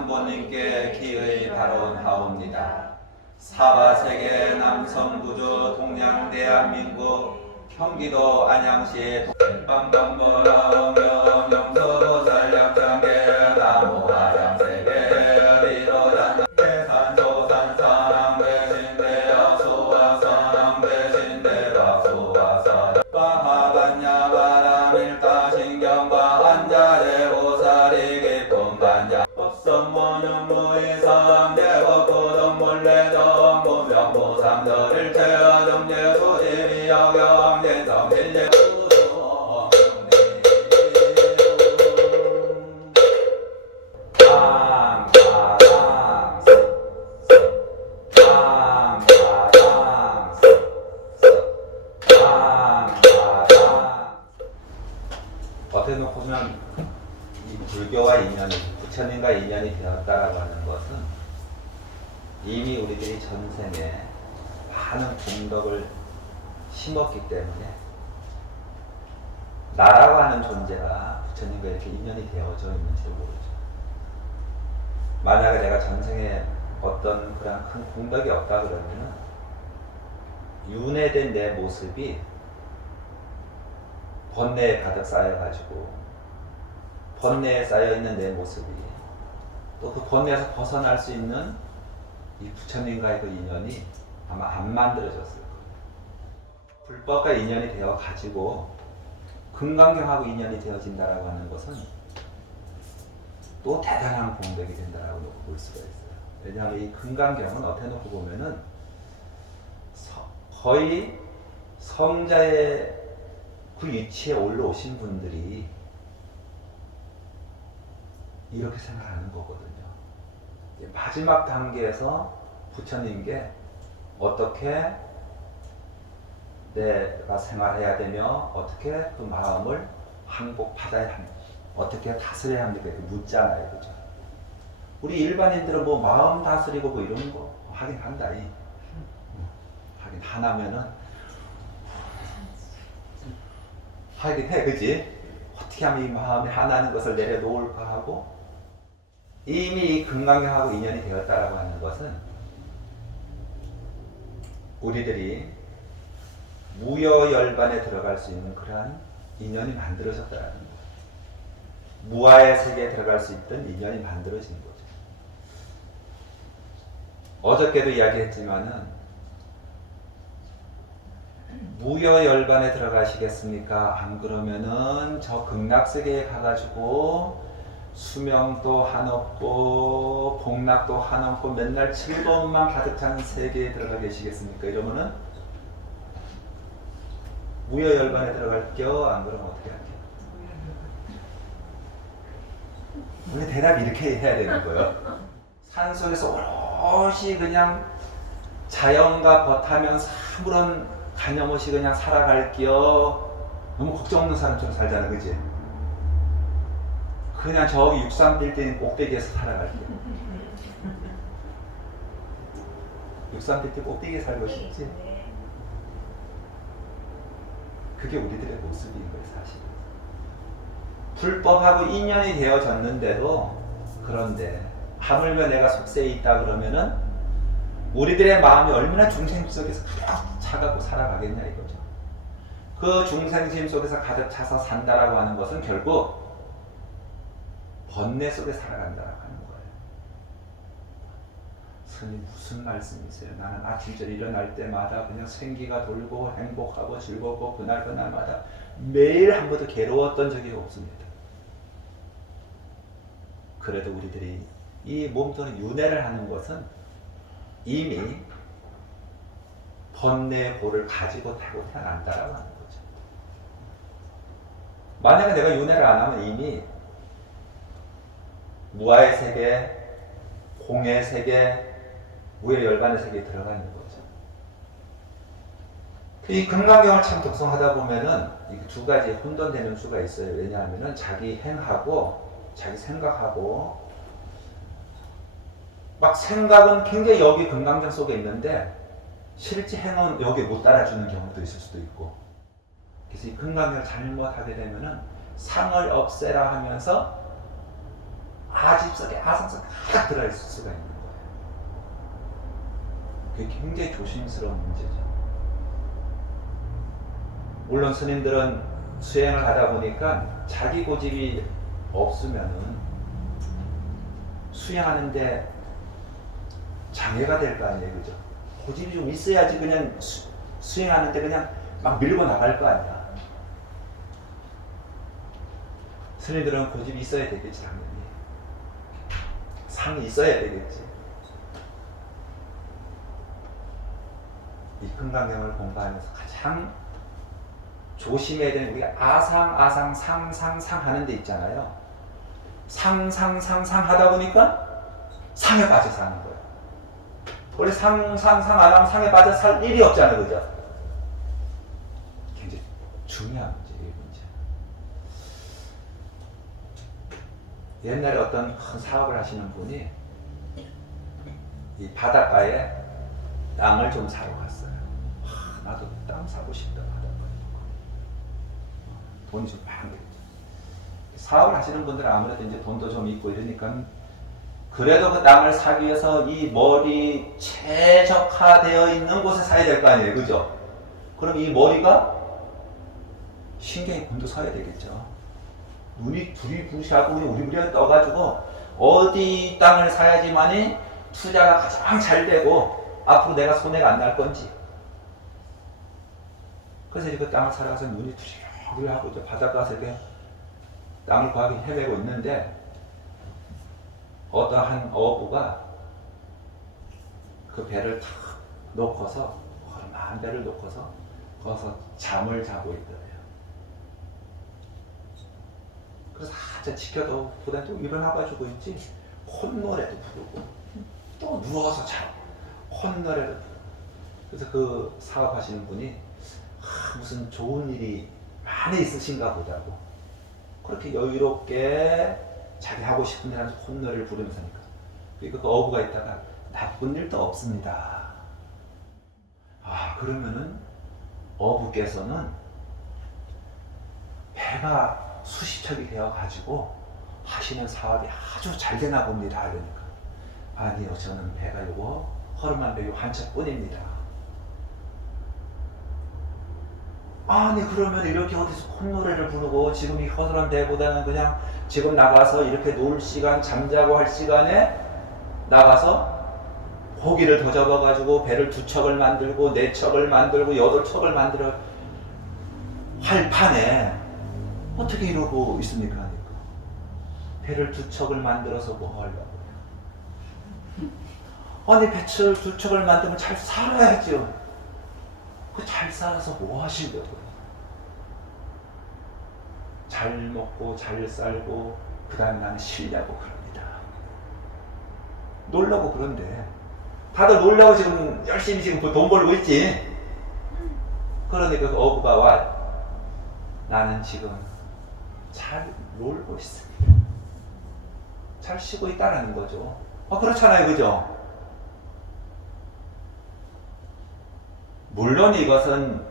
상보님께 기의 발언하옵니다. 사바세계 남성부주 동양 대한민국 경기도 안양시 빵빵보라오며 영서보살 약장계 나무화장세계 리로잔 해산소산상 배신대야 수화산 배신대라 수화산 바하반야 바람일타신경과 안자대보살이 깊은 반자 법성모능무이상 대법부동몰래정 무명무상들을 체어정제수 이미여경제성 일제 어떻게 놓고 보면 이 불교와 인연이, 부처님과 인연이 되었다라고 하는 것은 이미 우리들이 전생에 많은 공덕을 심었기 때문에 나라고 하는 존재가 부처님과 이렇게 인연이 되어져 있는지도 모르죠. 만약에 내가 전생에 어떤 그런 큰 공덕이 없다 그러면은 윤회된 내 모습이 번뇌에 가득 쌓여가지고 번뇌에 쌓여있는 내 모습이 또 그 번뇌에서 벗어날 수 있는 이 부처님과의 그 인연이 아마 안 만들어졌을 거예요. 불법과 인연이 되어 가지고 금강경하고 인연이 되어진다라고 하는 것은 또 대단한 공덕이 된다라고 놓고 볼 수가 있어요. 왜냐하면 이 금강경은 어떻게 놓고 보면은 거의 성자의 그 위치에 올라오신 분들이 이렇게 생각하는 거거든요. 마지막 단계에서 부처님께 어떻게 내가 생활해야 되며 어떻게 그 마음을 항복받아야 합니까? 어떻게 다스려야 합니까? 이렇게 묻잖아요. 그죠? 우리 일반인들은 뭐 마음 다스리고 뭐 이런 거 하긴 한다. 하긴 하나면은 하긴 해. 그지? 어떻게 하면 이 마음이 하나는 것을 내려놓을까 하고 이미 이 금강경하고 인연이 되었다라고 하는 것은 우리들이 무여열반에 들어갈 수 있는 그러한 인연이 만들어졌다는 거예요. 무아의 세계에 들어갈 수 있던 인연이 만들어진 거죠. 어저께도 이야기했지만은 무여열반에 들어가시겠습니까? 안 그러면은 저 극락세계에 가가지고 수명도 한없고 복락도 한없고 맨날 즐거움만 가득 찬 세계에 들어가 계시겠습니까? 이러면은 무여열반에 들어갈게요? 안 그러면 어떻게 할게요? 우리 대답 이렇게 해야 되는 거예요. 산속에서 오롯이 그냥 자연과 벗하면서 아무런 간염 없이 그냥 살아갈게요. 너무 걱정 없는 사람처럼 살잖아, 그지? 그냥 저기 63빌딩 꼭대기에서 살아갈게요. 63빌딩 꼭대기에 살고 싶지? 그게 우리들의 모습인 거예요, 사실. 불법하고 인연이 되어졌는데도 그런데 하물며 내가 속세에 있다 그러면은 우리들의 마음이 얼마나 중생심 속에서 가득 차가고 살아가겠냐 이거죠. 그 중생심 속에서 가득 차서 산다라고 하는 것은 결국 번뇌 속에 살아간다라고 하는 거예요. 스님 무슨 말씀이세요? 나는 아침절 일어날 때마다 그냥 생기가 돌고 행복하고 즐겁고 그날마다 매일 한 번도 괴로웠던 적이 없습니다. 그래도 우리들이 이 몸속에 윤회를 하는 것은 이미 번뇌의 보를 가지고 타고 태어난다라고 하는 거죠. 만약에 내가 윤회를 안 하면 이미 무아의 세계, 공의 세계, 무의열반의 세계에 들어가는 거죠. 이 금강경을 참 독송하다 보면은 이 두 가지 혼돈되는 수가 있어요. 왜냐하면은 자기 행하고 자기 생각하고 막 생각은 굉장히 여기 금강경 속에 있는데 실제 행은 여기 못 따라주는 경우도 있을 수도 있고, 그래서 이 금강경을 잘못하게 되면은 상을 없애라 하면서 아집 속에 아상성 가득 들어있을 수가 있는 거예요. 그게 굉장히 조심스러운 문제죠. 물론 스님들은 수행을 하다 보니까 자기 고집이 없으면은 수행하는데 장애가 될 거 아니에요, 그죠? 고집이 좀 있어야지 그냥 수행하는데 그냥 막 밀고 나갈 거 아니야. 스님들은 고집이 있어야 되겠지, 당연히. 상이 있어야 되겠지. 이 금강경을 공부하면서 가장 조심해야 되는 우리가 아상, 상 하는 데 있잖아요. 상 하다 보니까 상에 빠져 사는 거예요. 원래 상 안 하면 상에 빠져 살 일이 없잖아요, 그죠? 굉장히 중요한 문제예요, 이 문제. 옛날에 어떤 큰 사업을 하시는 분이 이 바닷가에 땅을 좀 사러 갔어요. 나도 땅 사고 싶다, 바닷가에. 돈이 좀 많겠지. 사업을 하시는 분들은 아무래도 이제 돈도 좀 있고 이러니까 그래도 그 땅을 사기 위해서 이 머리 최적화되어 있는 곳에 사야 될 거 아니에요, 그죠? 그럼 이 머리가 신경이 곤두서야 되겠죠. 눈이 두리부시하고 우리부리가 떠가지고 어디 땅을 사야지만이 투자가 가장 잘 되고 앞으로 내가 손해가 안 날 건지. 그래서 이제 그 땅을 사러 가서 눈이 두리부리하고 이제 바닷가에서 이렇게 땅을 구하기 헤매고 있는데 어떠한 어부가 그 배를 탁 놓고서 허름한 배를 놓고서 거기서 잠을 자고 있더래요. 그래서 한참 지켜도 보다 또 일어나가지고 있지 콧노래도 부르고 또 누워서 자고 콧노래도 부르고. 그래서 그 사업하시는 분이 무슨 좋은 일이 많이 있으신가 보다고 그렇게 여유롭게 자기 하고 싶은 일 하면서 콧노래를 부르면서 하니까 그리고 그 어부가 있다가 나쁜 일도 없습니다. 아, 그러면은 어부께서는 배가 수십 척이 되어 가지고 하시는 사업이 아주 잘 되나 봅니다. 그러니까 아니요, 저는 배가 요거 허름한 배 요 한 척뿐입니다. 아니 그러면 이렇게 어디서 콧노래를 부르고 지금 이 허술한 배보다는 그냥 지금 나가서 이렇게 놀 시간 잠자고 할 시간에 나가서 고기를 더 잡아가지고 배를 2척을 만들고 4척을 만들고 8척을 만들어 할 판에 어떻게 이러고 있습니까? 하니까 배를 2척을 만들어서 뭐 하려고. 아니 배를 2척을 만들면 잘 살아야죠. 그 잘 살아서 뭐 하시려고요? 잘 먹고 잘 살고 그 다음에 나는 쉬려고 그럽니다. 놀려고 그런데 다들 놀려고 지금 열심히 지금 돈 벌고 있지. 그러니까 그 어부가 와 나는 지금 잘 놀고 있습니다. 잘 쉬고 있다는 거죠. 그렇잖아요, 그죠? 물론 이것은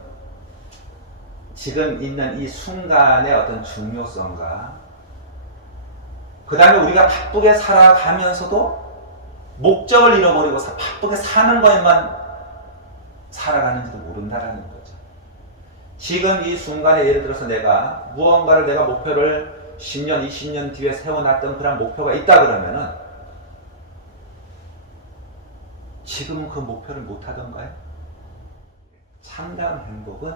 지금 있는 이 순간의 어떤 중요성과 그 다음에 우리가 바쁘게 살아가면서도 목적을 잃어버리고 바쁘게 사는 것에만 살아가는지도 모른다라는 거죠. 지금 이 순간에 예를 들어서 내가 무언가를 내가 목표를 10년, 20년 뒤에 세워놨던 그런 목표가 있다 그러면은 지금은 그 목표를 못 하던가요? 참다운 행복은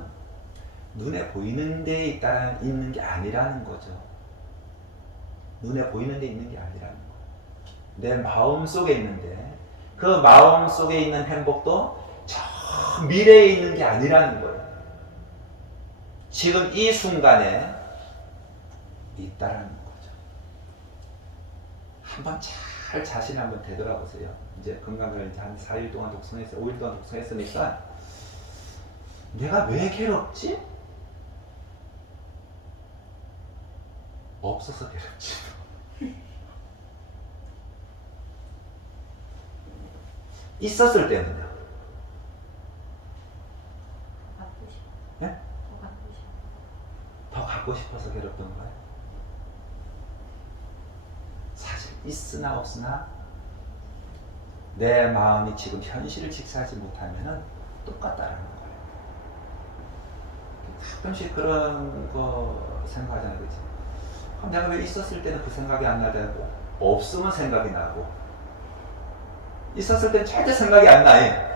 눈에 보이는 데에 있는 게 아니라는 거죠. 눈에 보이는 데 있는 게 아니라는 거예요. 내 마음 속에 있는데 그 마음 속에 있는 행복도 저 미래에 있는 게 아니라는 거예요. 지금 이 순간에 있다라는 거죠. 한번 잘 자신 한번 되돌아보세요. 이제 건강을 이제 한 4일 동안 독서했어요. 5일 동안 독서했으니까 내가 왜 괴롭지? 없어서 괴롭지. 있었을 때는요. 갖고 싶어. 네? 더 갖고 싶어. 더 갖고 싶어서 괴롭던 거예요? 사실 있으나 없으나 내 마음이 지금 현실을 직시하지 못하면은 똑같다라는 거예요. 가끔씩 그런 거 생각하잖아요, 그치? 그럼 내가 왜 있었을 때는 그 생각이 안 나고 없으면 생각이 나고 있었을 때는 절대 생각이 안 나요.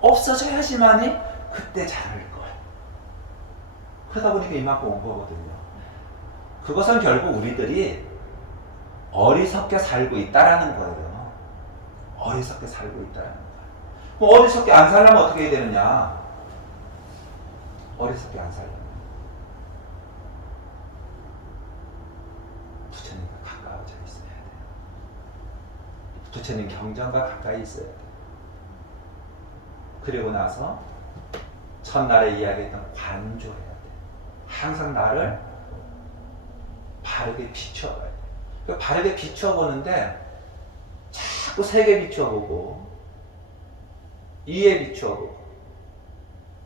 없어져야지만이 그때 잘할 거예요. 그러다 보니까 이만큼 온 거거든요. 그것은 결국 우리들이 어리석게 살고 있다라는 거예요. 어리석게 살고 있다라는 거예요. 그럼 어리석게 안 살려면 어떻게 해야 되느냐? 어리석게 안 살려면 부처님과 가까워져 있어야 돼요. 부처님 경전과 가까이 있어야 돼요. 그리고 나서 첫날에 이야기했던 관조해야 돼요. 항상 나를 바르게 비춰봐야 돼요. 그러니까 바르게 비춰보는데 자꾸 색에 비춰보고 이에 비춰보고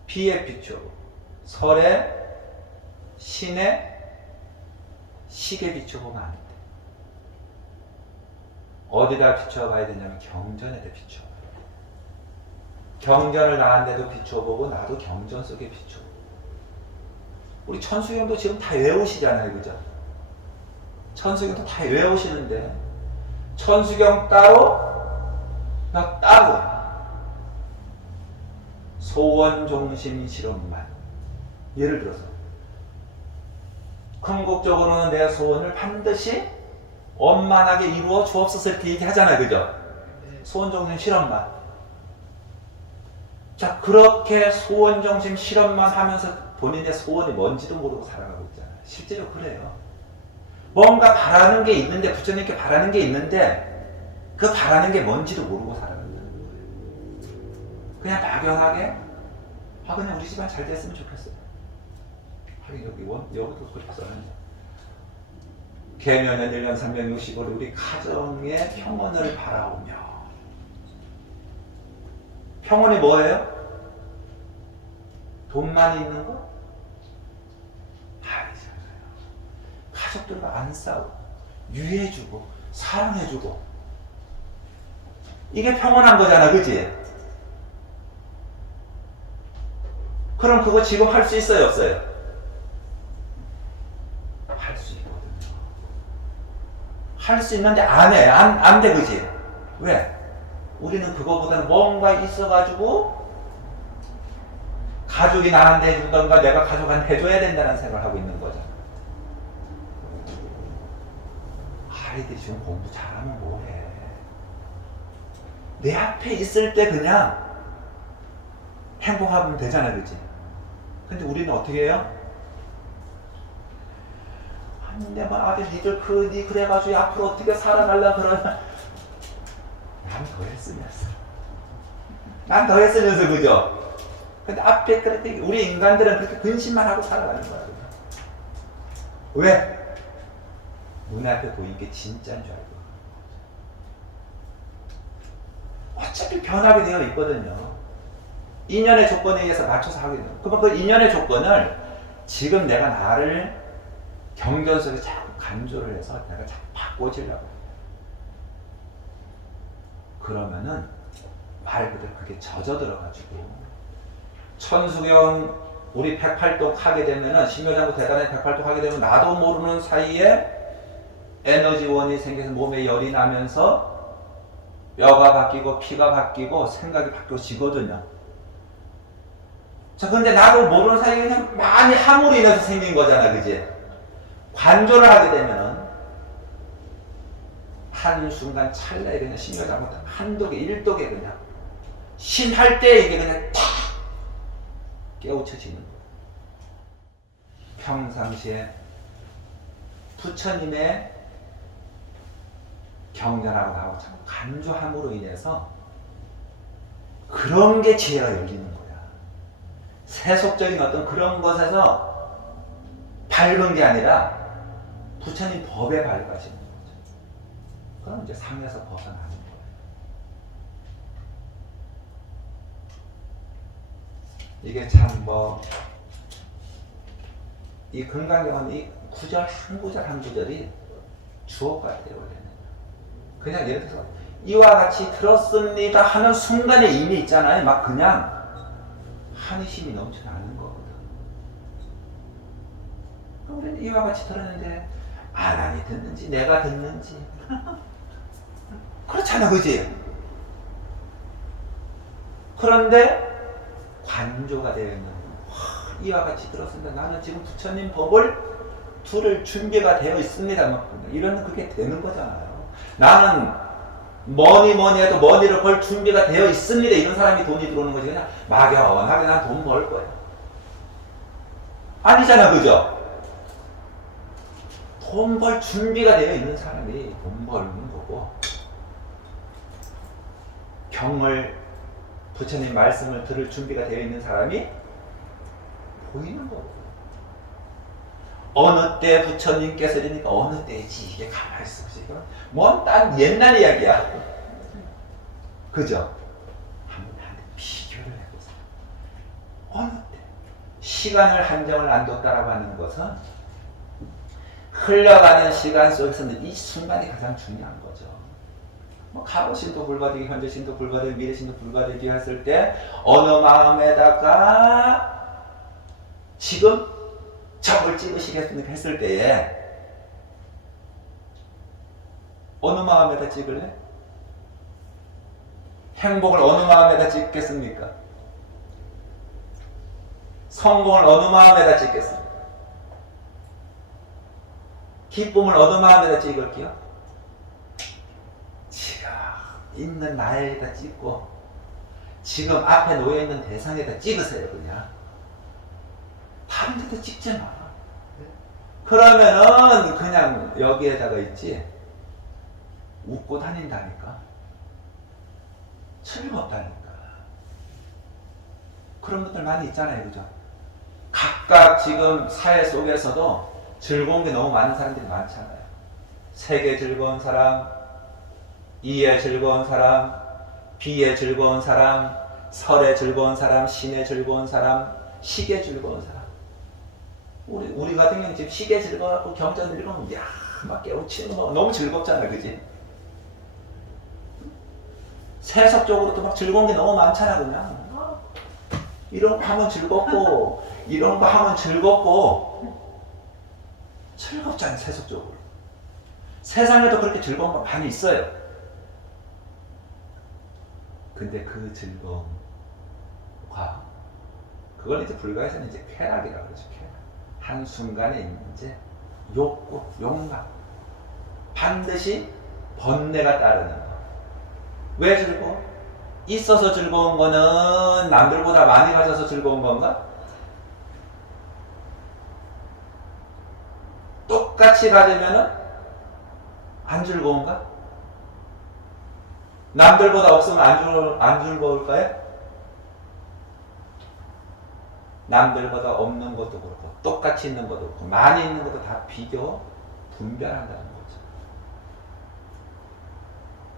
비에 비춰보고 설에 신에 식에 비춰보면 안 돼. 어디다 비춰봐야 되냐면 경전에다 비춰봐요. 경전을 나한테도 비춰보고 나도 경전 속에 비춰보고. 우리 천수경도 지금 다 외우시잖아요, 그죠? 천수경도 다 외우시는데 천수경 따로 나 따로 소원종심 실험만. 예를 들어서 궁극적으로는 내 소원을 반드시 원만하게 이루어 주옵소서 이렇게 얘기하잖아요, 그죠? 소원종심 실험만. 자, 그렇게 소원종심 실험만 하면서 본인의 소원이 뭔지도 모르고 살아가고 있잖아요. 실제로 그래요. 뭔가 바라는 게 있는데, 부처님께 바라는 게 있는데 그 바라는 게 뭔지도 모르고 살아간다는 거예요. 그냥 막연하게 그냥 우리 집안 잘 됐으면 좋겠어요. 여기도 그렇게 써놨네. 계면년 1년 365일 우리 가정의 평온을 바라오며. 평온이 뭐예요? 돈만 있는 거? 아니잖아요. 가족들과 안 싸우고 유해주고 사랑해주고 이게 평온한 거잖아, 그지? 그럼 그거 지금 할 수 있어요, 없어요? 할 수 있거든요. 할 수 있는데 안 해. 안 돼, 그지? 왜? 우리는 그거보다는 뭔가 있어가지고 가족이 나한테 해주던가 내가 가족한테 해줘야 된다는 생각을 하고 있는 거죠. 아이들이 지금 공부 잘하면 뭐해. 내 앞에 있을 때 그냥 행복하면 되잖아, 그치? 근데 우리는 어떻게 해요? 근데 뭐 아들 니들 니 그래가지고 앞으로 어떻게 살아갈라 그러면 난 더 했으면서 그죠? 근데 앞에 그렇게 우리 인간들은 그렇게 근심만 하고 살아가는 거야. 왜? 눈앞에 보이는 게 진짜인 줄 알고. 어차피 변하게 되어 있거든요. 인연의 조건에 의해서 맞춰서 하게 돼요. 그러면 그 인연의 조건을 지금 내가 나를 경전 속에 자꾸 간조를 해서 내가 자꾸 바꿔지려고 해요. 그러면은 말 그대로 그게 젖어들어가지고 천수경 우리 108동 하게 되면은 신묘장구 대단히 108동 하게 되면 나도 모르는 사이에 에너지원이 생겨서 몸에 열이 나면서 뼈가 바뀌고 피가 바뀌고 생각이 바뀌어지거든요. 자, 근데 나도 모르는 사이에 그냥 많이 함으로 인해서 생긴 거잖아, 그지? 관조를 하게 되면은 한순간 찰나에 그냥 신묘장구 한독에 일독에 그냥 신할 때 이게 그냥 탁 깨우쳐지는 거예요. 평상시에 부처님의 경전하고 나하고 자꾸 간조함으로 인해서 그런 게 지혜가 열리는 거야. 세속적인 어떤 그런 것에서 밝은 게 아니라 부처님 법에 밝아지는 거죠. 그럼 이제 상에서 벗어나는 거예요. 이게 참 이 금강경은 이 구절 한 구절 한 구절이 주어가 돼요. 원래는. 그냥 예를 들어서 이와 같이 들었습니다 하는 순간에 이미 있잖아요. 막 그냥 한의심이 넘쳐나는 거거든. 우리는 이와 같이 들었는데 아란이 듣는지 내가 듣는지 그렇잖아, 그지? 그런데 관조가 되어 있는 이와 같이 들었습니다. 나는 지금 부처님 법을 들을 준비가 되어 있습니다. 이러면 그게 되는 거잖아요. 나는 뭐니 해도 머니를 걸 준비가 되어 있습니다. 이런 사람이 돈이 들어오는 거지. 그냥 막연하게 난 돈 벌 거야. 아니잖아, 그죠? 돈 벌 준비가 되어 있는 사람이 돈 벌는 거고, 경을 부처님 말씀을 들을 준비가 되어 있는 사람이 보이는 거고. 어느 때 부처님께서 이러니까 어느 때지 이게 가만히 있어. 지금 뭔 옛날 이야기야. 그죠? 한번 비교를 해보세요. 어느 때 시간을 한정을 안 뒀다라고 하는 것은 흘러가는 시간 속에서는 이 순간이 가장 중요한 거죠. 뭐 과거신도 불가되기, 현재신도 불가되기, 미래신도 불가되기 했을 때 어느 마음에다가 지금 점을 찍으시겠습니까 했을 때에 어느 마음에다 찍을래? 행복을 어느 마음에다 찍겠습니까? 성공을 어느 마음에다 찍겠습니까? 기쁨을 어느 마음에다 찍을게요? 지금 있는 나에다 찍고 지금 앞에 놓여있는 대상에다 찍으세요. 그냥 다른 데다 찍지 마. 그러면은 그냥 여기에다가 있지 웃고 다닌다니까. 즐겁다니까. 그런 것들 많이 있잖아요. 그죠? 각각 지금 사회 속에서도 즐거운 게 너무 많은 사람들이 많잖아요. 색에 즐거운 사람, 이에 즐거운 사람, 비에 즐거운 사람, 설에 즐거운 사람, 신에 즐거운 사람, 식에 즐거운 사람. 우리 같은 경우는 지금 식에 즐거워갖고 경전 읽으면 야, 막 깨우치는 거 너무 즐겁잖아, 그지? 세속적으로도 막 즐거운 게 너무 많잖아, 그냥. 이런 거 하면 즐겁고, 이런 거 하면 즐겁고, 즐겁잖아, 세속적으로. 세상에도 그렇게 즐거운 거 많이 있어요. 근데 그 즐거움과, 그걸 이제 불가에서는 이제 쾌락이라고 그러죠, 쾌락. 한순간에 이제 욕구, 욕망. 반드시 번뇌가 따르는 거. 왜 즐거워? 있어서 즐거운 거는 남들보다 많이 가져서 즐거운 건가? 똑같이 가지면은 안 즐거운가? 남들보다 없으면 안 즐거울까요? 남들보다 없는 것도 그렇고 똑같이 있는 것도 그렇고 많이 있는 것도 다 비교, 분별한다는 거죠.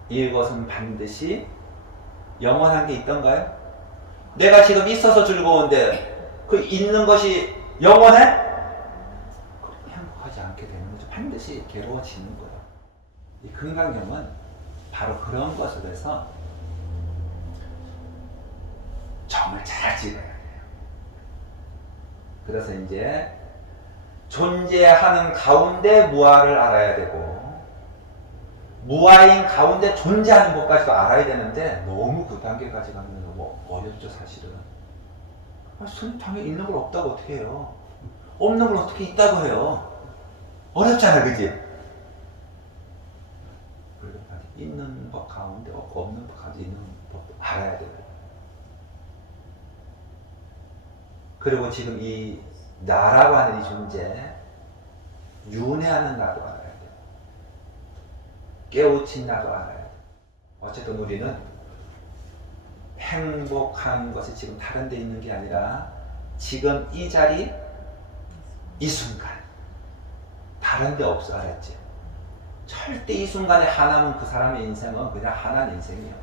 이것은 반드시 영원한 게 있던가요? 내가 지금 있어서 즐거운데 그 있는 것이 영원해? 행복하지 않게 되는 거죠. 반드시 괴로워지는 거예요. 이 금강경은 바로 그런 것을 해서 점을 잘 찍어야 돼요. 그래서 이제 존재하는 가운데 무아를 알아야 되고 무아인 가운데 존재하는 것까지도 알아야 되는데 너무 그 단계까지 가면 너무 어렵죠, 사실은. 스님 당연히 있는 걸 없다고 어떻게 해요? 없는 걸 어떻게 있다고 해요? 어렵잖아, 그지? 그래서 있는 법 가운데 없고 없는 법 가운데 있는 법도 알아야 돼요. 그리고 지금 이 나라고 하는 이 존재, 윤회하는 나도 알아야 돼요. 깨우친 나도 알아야 돼요. 어쨌든 우리는 행복한 것이 지금 다른 데 있는 게 아니라 지금 이 자리, 이 순간 다른 데 없어, 알았지? 절대 이 순간에 하나면 그 사람의 인생은 그냥 하나는 인생이에요.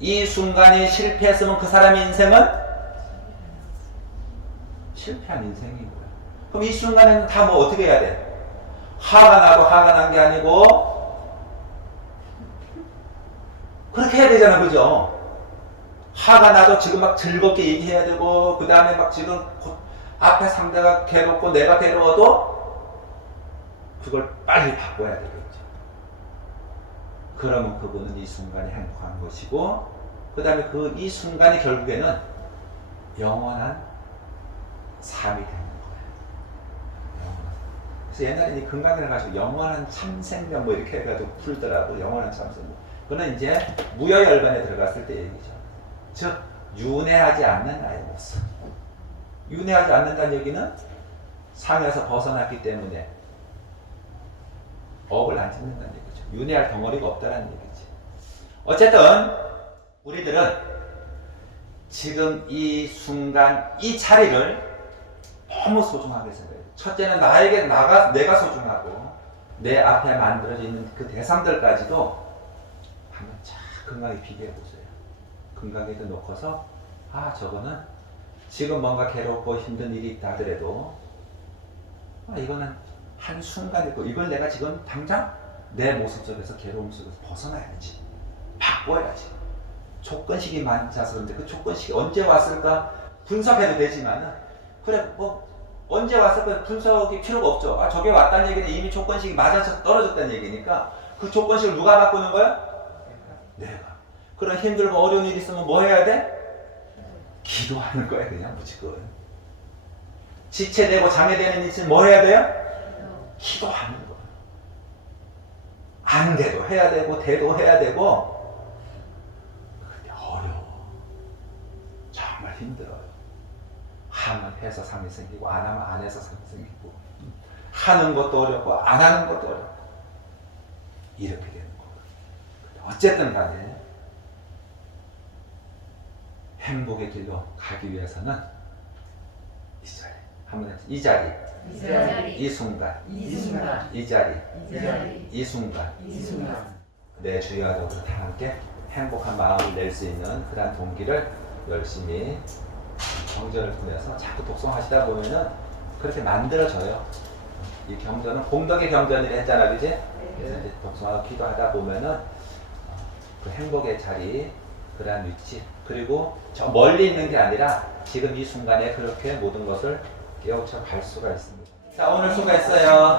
이 순간이 실패했으면 그 사람의 인생은 실패한 인생이고요. 그럼 이 순간에는 다 뭐 어떻게 해야 돼? 화가 나도 화가 난 게 아니고 그렇게 해야 되잖아, 그죠? 화가 나도 지금 막 즐겁게 얘기해야 되고 그 다음에 막 지금 앞에 상대가 괴롭고 내가 괴로워도 그걸 빨리 바꿔야 되겠죠. 그러면 그분은 이 순간이 행복한 것이고 그 다음에 그 이 순간이 결국에는 영원한 삶이 되는 거예요. 그래서 옛날에 이 금강이라 가지고 영원한 참생명 뭐 이렇게 해가지고 풀더라고. 영원한 참생명. 그거는 이제 무여열반에 들어갔을 때 얘기죠. 즉 윤회하지 않는 나의 모습. 윤회하지 않는다는 얘기는 상에서 벗어났기 때문에 업을 안 짓는다는 얘기죠. 윤회할 덩어리가 없다는 얘기지. 어쨌든 우리들은 지금 이 순간 이 자리를 너무 소중하게 생각해요. 첫째는 나에게 내가 소중하고 내 앞에 만들어져 있는 그 대상들까지도 한번 쫙 건강히 비교해 보세요. 건강에도 놓고서 저거는 지금 뭔가 괴롭고 힘든 일이 있다 하더라도 이거는 한순간이고 이걸 내가 지금 당장 내 모습 속에서 괴로움 속에서 벗어나야지. 바꿔야지. 조건식이 많아서 그런데 그 조건식이 언제 왔을까 분석해도 되지만은 그래 뭐 언제 왔을까 분석이 필요가 없죠. 저게 왔다는 얘기는 이미 조건식이 맞아서 떨어졌다는 얘기니까 그 조건식을 누가 바꾸는 거야? 내가. 그런 힘들고 어려운 일이 있으면 뭐 해야 돼? 기도하는 거야 그냥 무조건. 지체되고 장애되는 일이 있으면 뭐 해야 돼요? 기도하는 거야. 안 돼도 해야 되고 돼도 해야 되고 근데 어려워. 정말 힘들어요. 하면 해서 상이 생기고 안 하면 안 해서 상이 생기고 하는 것도 어렵고 안 하는 것도 어렵고 이렇게 되는 거예요. 어쨌든 간에 행복의 길로 가기 위해서는 이 자리 한번 해서 이 자리 이 순간 이 자리 이 순간 내 주위와도 다 함께 행복한 마음을 낼 수 있는 그런 동기를 열심히 경전을 통해서 자꾸 독송하시다 보면은 그렇게 만들어져요. 이 경전은 공덕의 경전이라 했잖아, 그지? 그래서 이제 독송하고 기도하다 보면은 그 행복의 자리, 그러한 위치, 그리고 저 멀리 있는 게 아니라 지금 이 순간에 그렇게 모든 것을 깨우쳐 갈 수가 있습니다. 자, 오늘 수고했어요.